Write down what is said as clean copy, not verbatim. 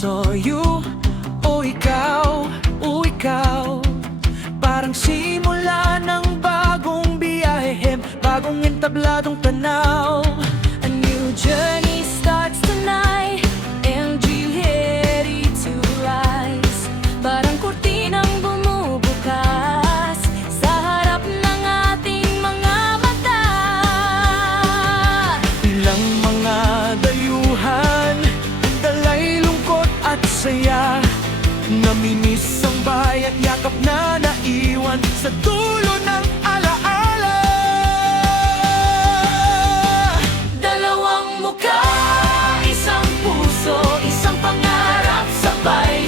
saw you. O ikaw parang simula ng bagong biyahe, bagong entabladong tanaw. A new journey starts tonight, and you ready to rise. Parang kurtinang bumubukas sa harap ng ating mga mata. Ilang mga dayuhan, dalay lungkot at saya, namimiss ang bayat yakap na naiwan sa dulo ng alaala. Dalawang mukha, isang puso, isang pangarap sabay.